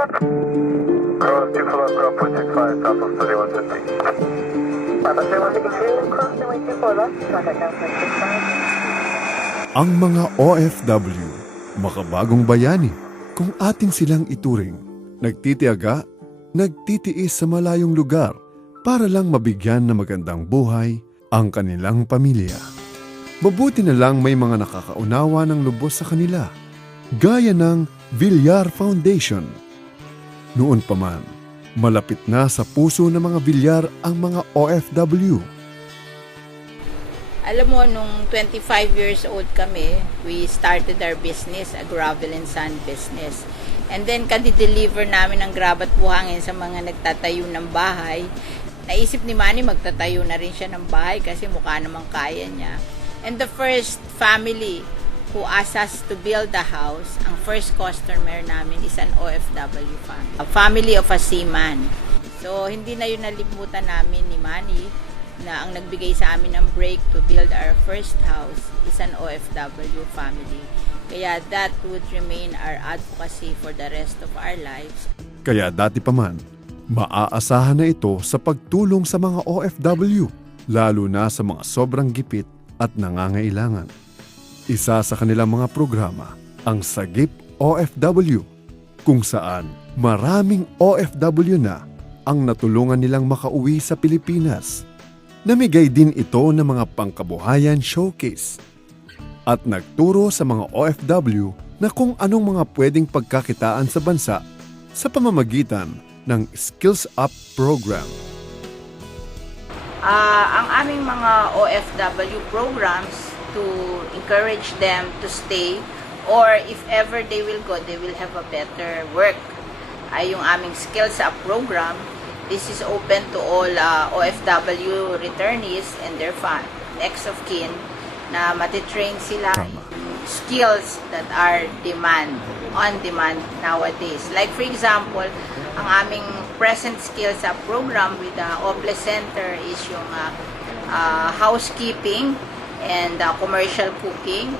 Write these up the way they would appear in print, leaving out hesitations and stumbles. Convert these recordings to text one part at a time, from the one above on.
Road 2 Foxtrot, Project 5, Southwest 3150. Ang mga OFW, makabagong bayani, kung atin silang ituring, nagtitiyaga, nagtitiis sa malayong lugar para lang mabigyan ng magandang buhay ang kanilang pamilya. Mabuti na lang may mga nakakaunawa ng lubos sa kanila, gaya ng Villar Foundation. Noon pa man, malapit na sa puso ng mga Villar ang mga OFW. Alam mo, nung 25 years old kami, we started our business, a gravel and sand business. And then, kadi-deliver namin ng grab at buhangin sa mga nagtatayo ng bahay. Naisip ni Manny, magtatayo na rin siya ng bahay kasi mukha namang kaya niya. And the first family who asked us to build a house, ang first customer namin is an OFW family. A family of a seaman. So, hindi na yun nalimutan namin ni Manny na ang nagbigay sa amin ng break to build our first house is an OFW family. Kaya that would remain our advocacy for the rest of our lives. Kaya dati pa man, maaasahan na ito sa pagtulong sa mga OFW, lalo na sa mga sobrang gipit at nangangailangan. Isa sa kanilang mga programa, ang Sagip OFW, kung saan maraming OFW na ang natulungan nilang makauwi sa Pilipinas. Namigay din ito ng mga pangkabuhayan showcase at nagturo sa mga OFW na kung anong mga pwedeng pagkakitaan sa bansa sa pamamagitan ng Skills Up program. Ang aming mga OFW programs to encourage them to stay, or if ever they will go, they will have a better work, ay yung aming Skills Up program. This is open to all OFW returnees and their next of kin na matitrain sila skills that are on demand nowadays. Like for example, ang aming present Skills Up program with the Oble Center is yung housekeeping and commercial cooking.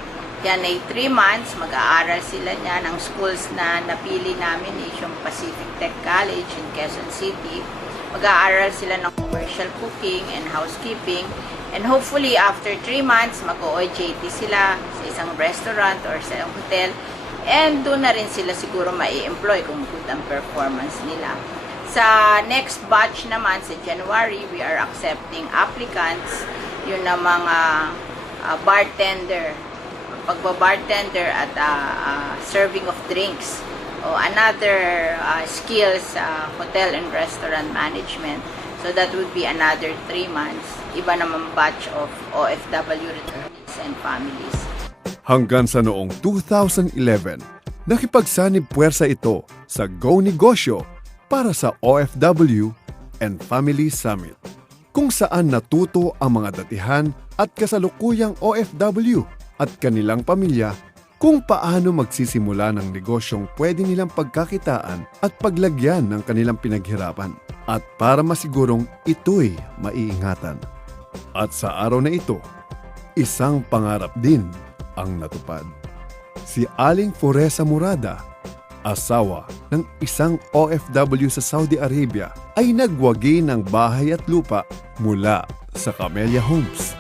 Yan ay 3 months, mag-aaral sila niya ng schools na napili namin is yung Pacific Tech College in Quezon City. Mag-aaral sila ng commercial cooking and housekeeping. And hopefully, after 3 months, mag-OJT sila sa isang restaurant or sa isang hotel. And doon na rin sila siguro mai-employ kung good ang performance nila. Sa next batch naman, sa January, we are accepting applicants. Yun na mga bartender, pagbabartender at serving of drinks. O another skills, hotel and restaurant management. So that would be another 3 months. Iba naman batch of OFW returnees and families. Hanggang sa noong 2011, nakipagsanib puwersa ito sa Go Negosyo para sa OFW and Family Summit, kung saan natuto ang mga datihan at kasalukuyang OFW at kanilang pamilya kung paano magsisimula ng negosyong pwede nilang pagkakitaan at paglagyan ng kanilang pinaghirapan, at para masigurong ito'y maiingatan. At sa araw na ito, isang pangarap din ang natupad. Si Aling Foresa Murada, asawa ng isang OFW sa Saudi Arabia, ay nagwagi ng bahay at lupa mula sa Camellia Homes.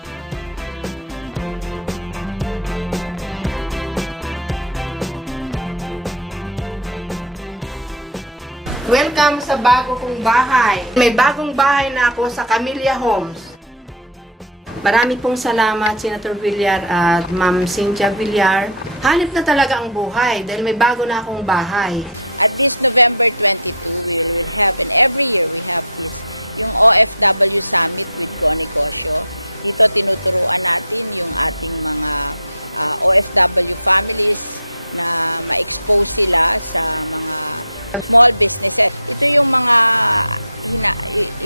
Welcome sa bago kong bahay. May bagong bahay na ako sa Camellia Homes. Marami pong salamat, Senator Villar at Ma'am Cynthia Villar. Hanip na talaga ang buhay dahil may bago na akong bahay. At this November 22, we will have, and every year we have this, yung OFW Summit with Go Negosyo. Dito tinuturuan natin yung ating mga OFW families na ma-expose sila sa mga small businesses. Ito yung mga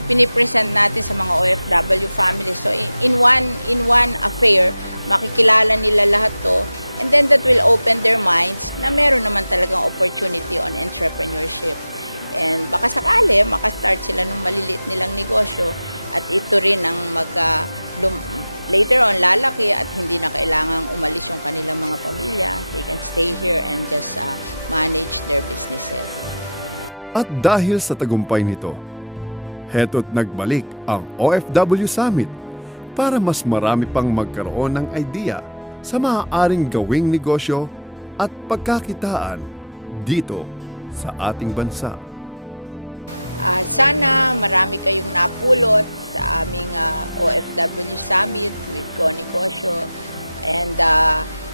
ipinipresent natin sa mga OFW families. So in one affair, makikilala nila lahat to, and then that will open their minds na meron naman talagang opportunity on entrepreneurship. And baka sakali, makastart sila ng maliliit nilang negosyo, at ito rin ang later on lalaki at hindi na kailangang umalis yung kanilang mga pamilya. They can stay here and just manage their businesses. At dahil sa tagumpay nito, heto't nagbalik ang OFW Summit para mas marami pang magkaroon ng idea sa maaaring gawing negosyo at pagkakitaan dito sa ating bansa. Sana marami kayong napulot sa aming OFW Summit with Connie Cosio. And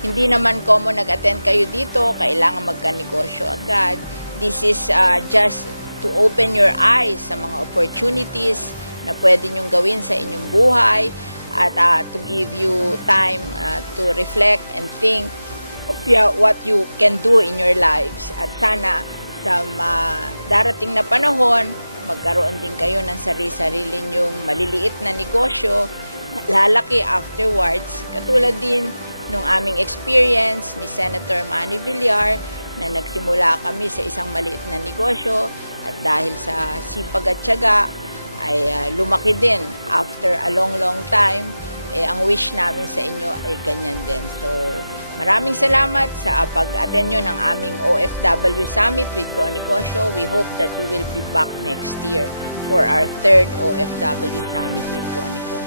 hindi naman common nag-attend kayo dito, kailangan magka-negosyo agad. This is just to open your eyes sa mga opportunities na pwede nyong gawin sa inyong buhay at to give you time to reflect and think of what you can do in your lives. At sana sa darating na panahon, magkaroon din kayo ng sarili-sarili nyong maliliit na negosyo, lalaki afterwards, katulad din nung aming experience ni Senator Manny Villar na nagsimula kami sa isang maliit na negosyo at dahil sa sipag at tiyaga ay lumaki din after a long time. Ang wish namin sa inyo ay ganyan din. So, maraming salamat sa pag-attend nyo ng aming OFW Summit with Connie Cosio. We hope that we will be back next year for our third OFW Summit with Connie Cosio.